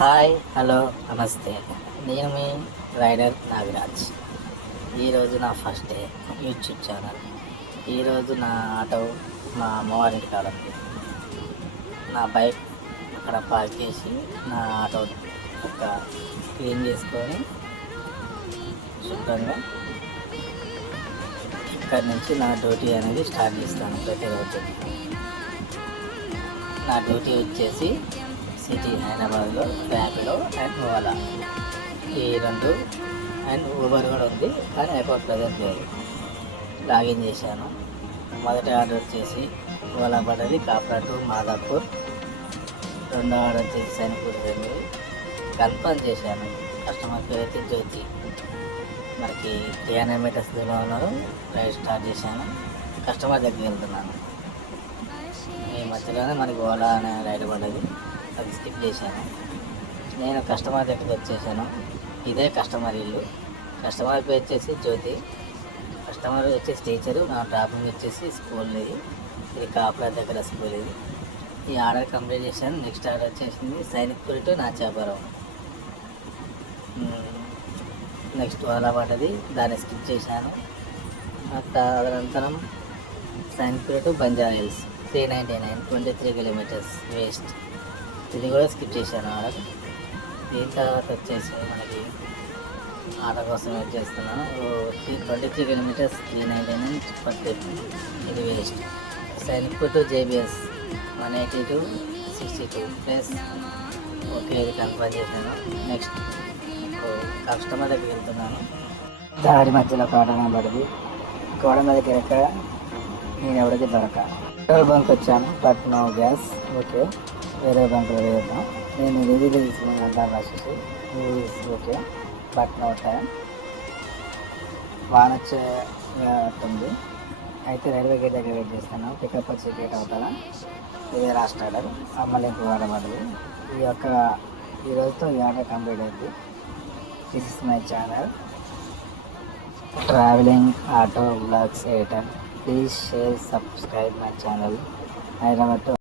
Hi, hello, నమస్తే. నేను మీ rider Nagaraj. ఈరోజు నా ఫస్ట్ డే యూట్యూబ్ ఛానల్. ఈరోజు నా ఆటో మా అమ్మవారింటి కాడ ఉంది. నా బైక్ అక్కడ పార్క్ చేసి నా ఆటో ఒక క్లీన్ చేసుకొని శుభ్రంగా ఇక్కడి నుంచి నా డ్యూటీ అనేది స్టార్ట్ చేస్తాను. ప్రతిరోజు నా డ్యూటీ వచ్చేసి సిటీ హైదరాబాద్లో ర్యాపిడో అండ్ ఓలా ఈ రెండు, అండ్ ఊబర్ కూడా ఉంది, కానీ అకౌంట్ ప్రజెంట్ లేదు. లాగిన్ చేశాను. మొదటి ఆర్డర్ వచ్చేసి ఓలా పడ్డది కాప్రా టు మాదాపూర్. రెండో ఆర్డర్ వచ్చేసి సైనిపూర్ వెళ్ళి కన్ఫర్మ్ చేశాను. కస్టమర్ పేరు అయితే జ్యోతి. మనకి 300 మీటర్స్ దూరం ఉన్నారు. రైడ్ స్టార్ట్ చేశాను. కస్టమర్ దగ్గరికి వెళ్తున్నాను. ఈ మధ్యలోనే మనకి ఓలా అనే రైడ్ పడ్డది, అది స్కిప్ చేశాను. నేను కస్టమర్ దగ్గరికి వచ్చేసాను. ఇదే కస్టమర్ ఇల్లు. కస్టమర్ పేరు వచ్చేసి జ్యోతి. కస్టమర్ వచ్చేసి టీచరు. నా డ్రాపింగ్ వచ్చేసి స్కూల్. ఇది కాపుల దగ్గర స్కూల్. ఈ ఆర్డర్ కంప్లీట్ చేశాను. నెక్స్ట్ ఆర్డర్ వచ్చేసింది సైనిక్పూర్ టు నాచాపురం. నెక్స్ట్ ఓలా పడ్డది, దాన్ని స్కిప్ చేశాను. తదనంతరం Sainikpuri to Banjara hills 399, 23 kilometres waste. ఇది కూడా స్కిప్ చేశాను ఆర్డర్. దీని తర్వాత వచ్చేసి మనకి ఆర్డర్ కోసం వెయిట్ చేస్తున్నాను. 23 కిలోమీటర్స్ 399 పర్ ట్రిప్. ఇది waste. Sainikpuri to JBS 180 to 62 plus. Okay, ఇది కన్ఫర్మ్ చేశాను. నెక్స్ట్ కస్టమర్ దగ్గరికి వెళ్తున్నాను. దారి మధ్యలో కోట పడింది. కోట మీదకి ఎక్క నేను ఎవరికి దొరక పెట్రోల్ బంక్ వచ్చాను, బట్ నో గ్యాస్. ఓకే, వేరే బంకులో వేద్దాం. నేను రివ్యూలో తీసుకున్నాను అంటాను వచ్చేసి ఓకే, బట్ నో టైం. వానొచ్చేస్తుంది. అయితే రైల్వే గేట్ దగ్గర వెయిట్ చేస్తాను. పికప్ వచ్చే గేట్ అవుతాను. ఇదే లాస్ట్ ఆర్డర్. అమ్మలింపు వాడబడదు. ఈ రోజుతో ఈ ఆర్డర్ కంప్లీట్ అయింది. This is my channel travelling auto vlogs editor. Please share, subscribe my channel. Hyderabad